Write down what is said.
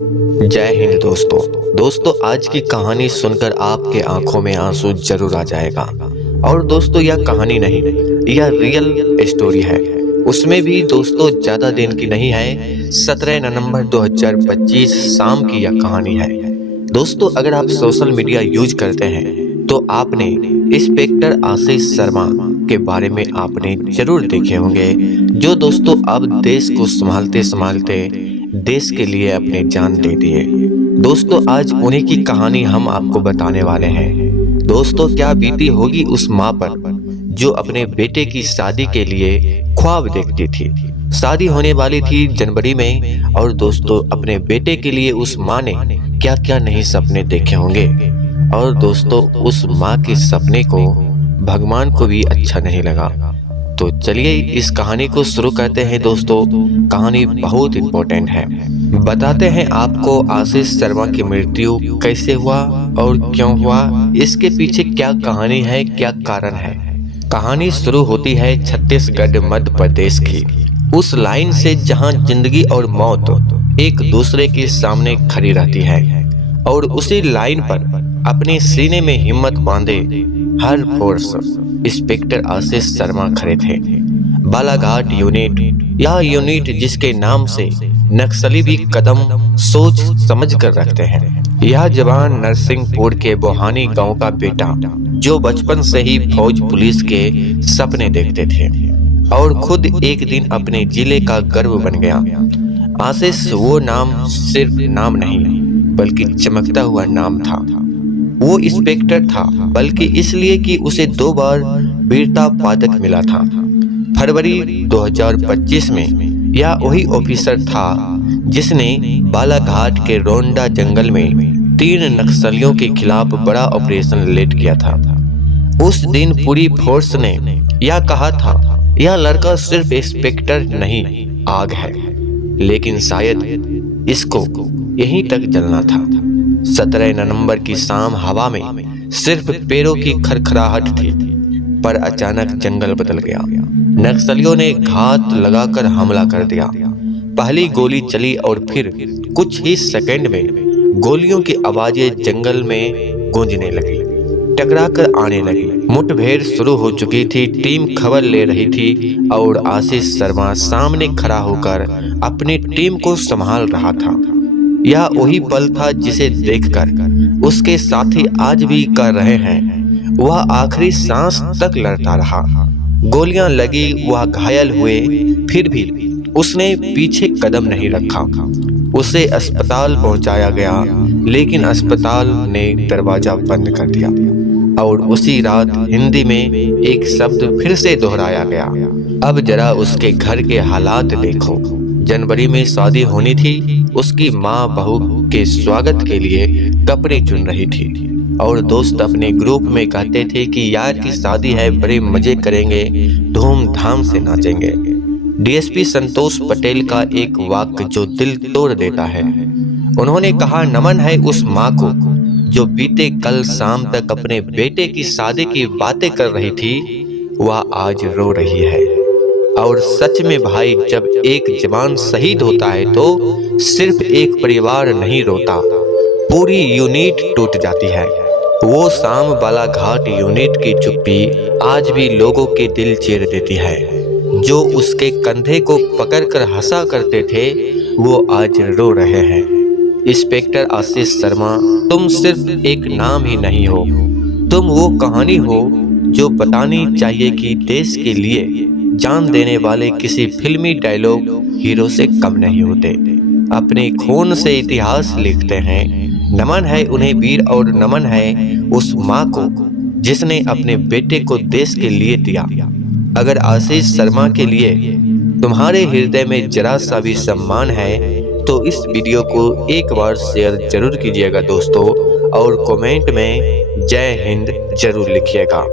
जय हिंद दोस्तों आज की कहानी सुनकर आपके आंखों में आंसू जरूर आ जाएगा। और दोस्तों यह कहानी नहीं, यह रियल स्टोरी है। उसमें भी दोस्तों ज्यादा दिन की नहीं है, 17 नवंबर 2025 शाम की यह कहानी है। दोस्तों अगर आप सोशल मीडिया यूज करते हैं तो आपने इंस्पेक्टर आशीष शर्मा के बारे में आपने जरूर देखे होंगे, जो दोस्तों अब देश को संभालते संभालते देश के लिए अपने जान दे दिए। दोस्तों आज उन्हीं की कहानी हम आपको बताने वाले हैं। दोस्तों क्या बीती होगी उस माँ पर जो अपने बेटे की शादी के लिए ख्वाब देखती थी। शादी होने वाली थी जनवरी में, और दोस्तों अपने बेटे के लिए उस माँ ने क्या क्या नहीं सपने देखे होंगे। और दोस्तों उस माँ के सपने को भगवान को भी अच्छा नहीं लगा। तो चलिए इस कहानी को शुरू करते हैं। दोस्तों कहानी बहुत इम्पोर्टेंट है। बताते हैं आपको आशीष शर्मा की मृत्यु कैसे हुआ और क्यों हुआ, इसके पीछे क्या कहानी है, क्या कारण है। कहानी शुरू होती है छत्तीसगढ़ मध्य प्रदेश की उस लाइन से जहां जिंदगी और मौत एक दूसरे के सामने खड़ी रहती है। और उसी लाइन पर अपने सीने में हिम्मत बांधे हर फोर्स इंस्पेक्टर आशीष शर्मा खड़े थे। बालाघाट यूनिट, यह यूनिट जिसके नाम से नक्सली भी कदम सोच समझ कर रखते हैं। यह जवान नरसिंहपुर के बोहानी गांव का बेटा, जो बचपन से ही फौज पुलिस के सपने देखते थे और खुद एक दिन अपने जिले का गर्व बन गया। आशीष वो नाम सिर्फ नाम नहीं बल्कि चमकता हुआ नाम था। वो इंस्पेक्टर था बल्कि इसलिए कि उसे 2 बार वीरता पदक मिला था। फरवरी 2025 में यह वही ऑफिसर था जिसने बालाघाट के रोंडा जंगल में 3 नक्सलियों के खिलाफ बड़ा ऑपरेशन लेड किया था। उस दिन पूरी फोर्स ने यह कहा था यह लड़का सिर्फ इंस्पेक्टर नहीं आग है, लेकिन शायद इसको यहीं तक जलना था। 17 नवंबर की शाम हवा में सिर्फ पैरों की खरखराहट थी, पर अचानक जंगल बदल गया। नक्सलियों ने घात लगाकर हमला कर दिया। पहली गोली चली और फिर कुछ ही सेकंड में गोलियों की आवाजें जंगल में गूंजने लगी, टकरा कर आने लगी। मुठभेड़ शुरू हो चुकी थी। टीम खबर ले रही थी और आशीष शर्मा सामने खड़ा होकर अपनी टीम को संभाल रहा था। यह वही पल था जिसे देखकर उसके साथी आज भी कर रहे हैं। वह आखिरी सांस तक लड़ता रहा। गोलियां लगी, वह घायल हुए, फिर भी उसने पीछे कदम नहीं रखा। उसे अस्पताल पहुंचाया गया, लेकिन अस्पताल ने दरवाजा बंद कर दिया। और उसी रात हिंदी में एक शब्द फिर से दोहराया गया, अब जरा उसके घर के हालात देखो। जनवरी में शादी होनी थी। उसकी माँ बहू के स्वागत के लिए कपड़े चुन रही थी और दोस्त अपने ग्रुप में कहते थे कि यार की शादी है, बड़े मजे करेंगे, धूमधाम से नाचेंगे। डीएसपी संतोष पटेल का एक वाक्य जो दिल तोड़ देता है। उन्होंने कहा, नमन है उस माँ को जो बीते कल शाम तक अपने बेटे की शादी की बातें कर रही थी, वह आज रो रही है। और सच में भाई, जब एक जवान शहीद होता है तो सिर्फ एक परिवार नहीं रोता, पूरी यूनिट टूट जाती है। वो शाम बालाघाट यूनिट की चुप्पी आज भी लोगों के दिल चीर देती है। जो उसके कंधे को पकड़कर हंसा करते थे, वो आज रो रहे हैं। इंस्पेक्टर आशीष शर्मा, तुम सिर्फ एक नाम ही नहीं हो, तुम वो कहानी हो जो बतानी चाहिए कि देश के लिए जान देने वाले किसी फिल्मी डायलॉग हीरो से कम नहीं होते। अपने खून से इतिहास लिखते हैं। नमन है उन्हें वीर, और नमन है उस माँ को जिसने अपने बेटे को देश के लिए दिया। अगर आशीष शर्मा के लिए तुम्हारे हृदय में जरा सा भी सम्मान है तो इस वीडियो को एक बार शेयर जरूर कीजिएगा दोस्तों, और कमेंट में जय हिंद जरूर लिखिएगा।